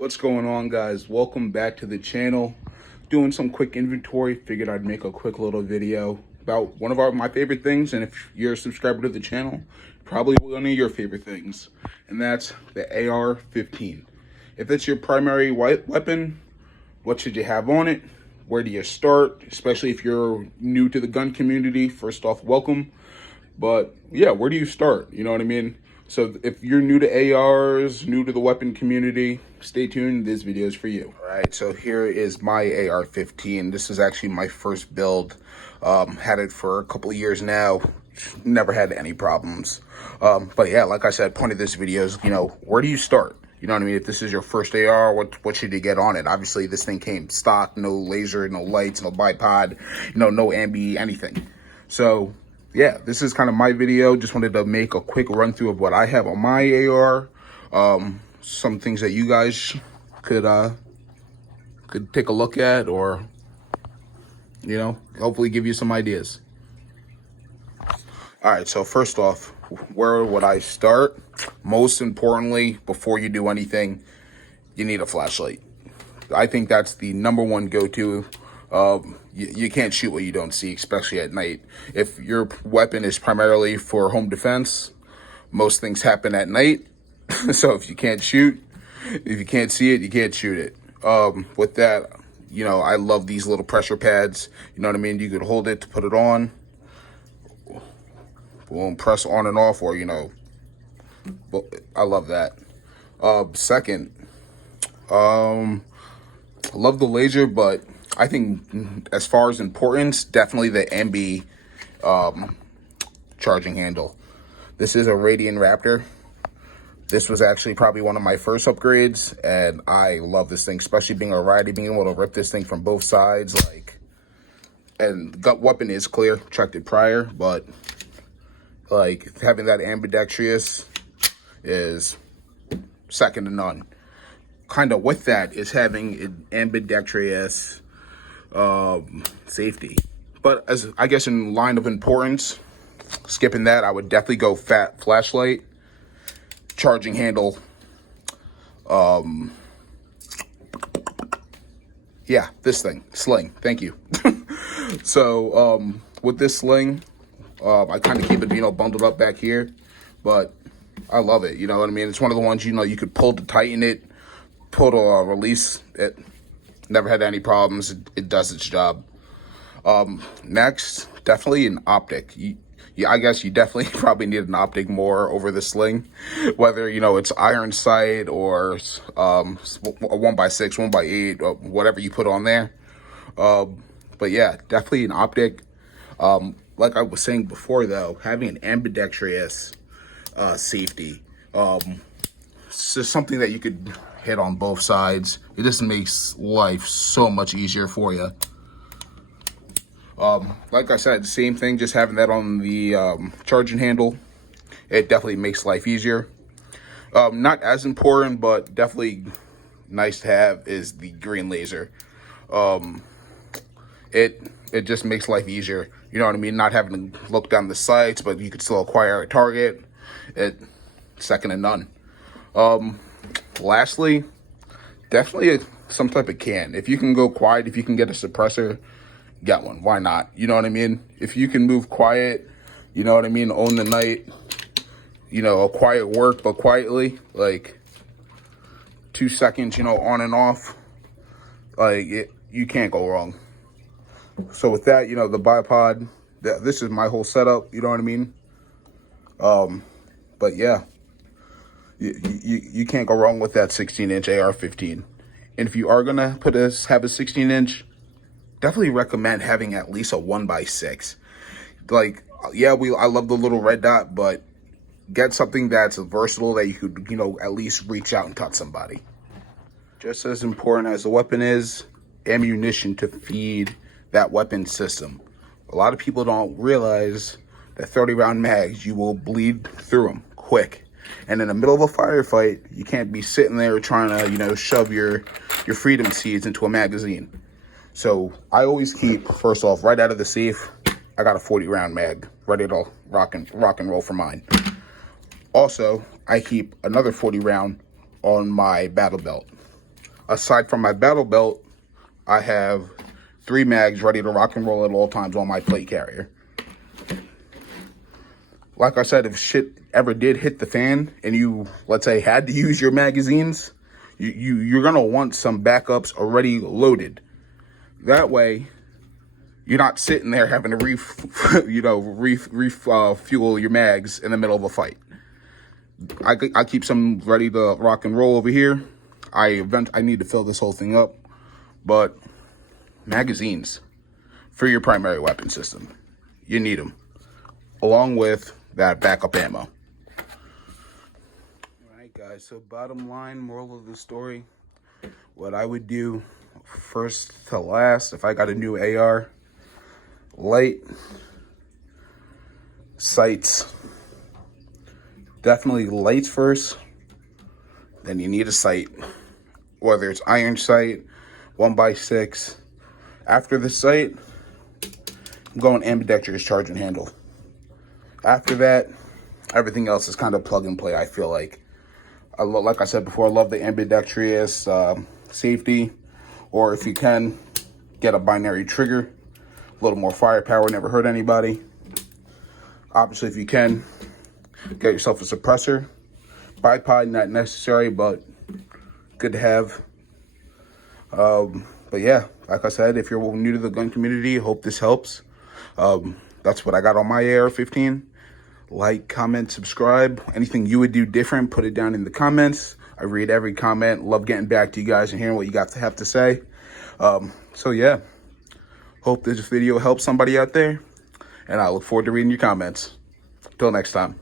What's going on, guys? Welcome back to the channel. Doing some quick inventory. Figured I'd make a quick little video about one of my favorite things, and if you're a subscriber to the channel, probably one of your favorite things, and that's the AR-15. If it's your primary weapon, what should you have on it? Where do you start? Especially if you're new to the gun community. First off, welcome. But yeah, where do you start? You know what I mean? So if you're new to ARs, new to the weapon community, stay tuned. This video is for you. All right, so here is my AR-15. This is actually my first build. Had it for a couple of years now. Never had any problems. But yeah, like I said, point of this video is, where do you start? You know what I mean? If this is your first AR, what should you get on it? Obviously, this thing came stock, no laser, no lights, no bipod, no ambi, anything. So yeah, this is kind of my video. Just wanted to make a quick run through of what I have on my AR. Some things that you guys could take a look at, or hopefully give you some ideas. All right, so first off, where would I start? Most importantly, before you do anything, you need a flashlight. I think that's the number one go-to. You can't shoot what you don't see, especially at night. If your weapon is primarily for home defense, most things happen at night. So if you can't shoot, if you can't see it, you can't shoot it. With that, I love these little pressure pads. You know what I mean? You could hold it to put it on. Boom, press on and off, or, I love that. Second, I love the laser, but I think as far as importance, definitely the ambi charging handle. This is a Radian Raptor. This was actually probably one of my first upgrades, and I love this thing, especially being a righty, being able to rip this thing from both sides. And the gut weapon is clear, checked it prior, but having that ambidextrous is second to none. Kind of with that is having an ambidextrous safety. But as I guess in line of importance, skipping that, I would definitely go fat flashlight, charging handle. Yeah, this thing, sling. Thank you. So with this sling, I kind of keep it, bundled up back here, but I love it. You know what I mean? It's one of the ones, you could pull to tighten it, pull to release it. Never had any problems. It does its job. Next, definitely an optic. I guess you definitely probably need an optic more over the sling, whether, it's iron sight or a 1x6, 1x8, or whatever you put on there. But yeah, definitely an optic. Like I was saying before, though, having an ambidextrous safety, it's just something that you could hit on both sides. It just makes life so much easier for you. Like I said, same thing, just having that on the charging handle, it definitely makes life easier. Not as important, but definitely nice to have, is the green laser. It just makes life easier. You know what I mean? Not having to look down the sights, but you could still acquire a target. Second to none. Lastly, definitely some type of can. If you can go quiet, if you can get a suppressor, get one. Why not? You know what I mean? If you can move quiet, you know what I mean, own the night, a quiet work, but quietly, 2 seconds, on and off, you can't go wrong. So with that, the bipod, this is my whole setup, you know what I mean? But yeah, you can't go wrong with that 16-inch AR-15. And if you are gonna have a 16-inch, definitely recommend having at least a 1x6. I love the little red dot, but get something that's versatile that you could, at least reach out and touch somebody. Just as important as the weapon is, ammunition to feed that weapon system. A lot of people don't realize that 30-round mags, you will bleed through them quick. And in the middle of a firefight, you can't be sitting there trying to, shove your freedom seeds into a magazine. So I always keep, first off, right out of the safe, I got a 40-round mag ready to rock and roll for mine. Also, I keep another 40 round on my battle belt. aside from my battle belt, I have 3 mags ready to rock and roll at all times on my plate carrier. Like I said, if shit ever did hit the fan and you, let's say, had to use your magazines, you're gonna want some backups already loaded. That way, you're not sitting there having to refuel your mags in the middle of a fight. I keep some ready to rock and roll over here. I need to fill this whole thing up, but magazines for your primary weapon system, you need them, along with that backup ammo. All right, guys, so bottom line, moral of the story, what I would do first to last if I got a new AR: light, sights. Definitely lights first, then you need a sight, whether it's iron sight, 1x6. After the sight, I'm going ambidextrous charge and handle. After that, everything else is kind of plug and play, I feel like. Like I said before, I love the ambidextrous safety, or if you can, get a binary trigger. A little more firepower, never hurt anybody. Obviously, if you can, get yourself a suppressor. Bipod, not necessary, but good to have. But yeah, like I said, if you're new to the gun community, hope this helps. That's what I got on my AR-15. Like, comment, subscribe. Anything you would do different, put it down in the comments. I read every comment. Love getting back to you guys and hearing what you got to have to say. So yeah, hope this video helps somebody out there, and I look forward to reading your comments. Till next time.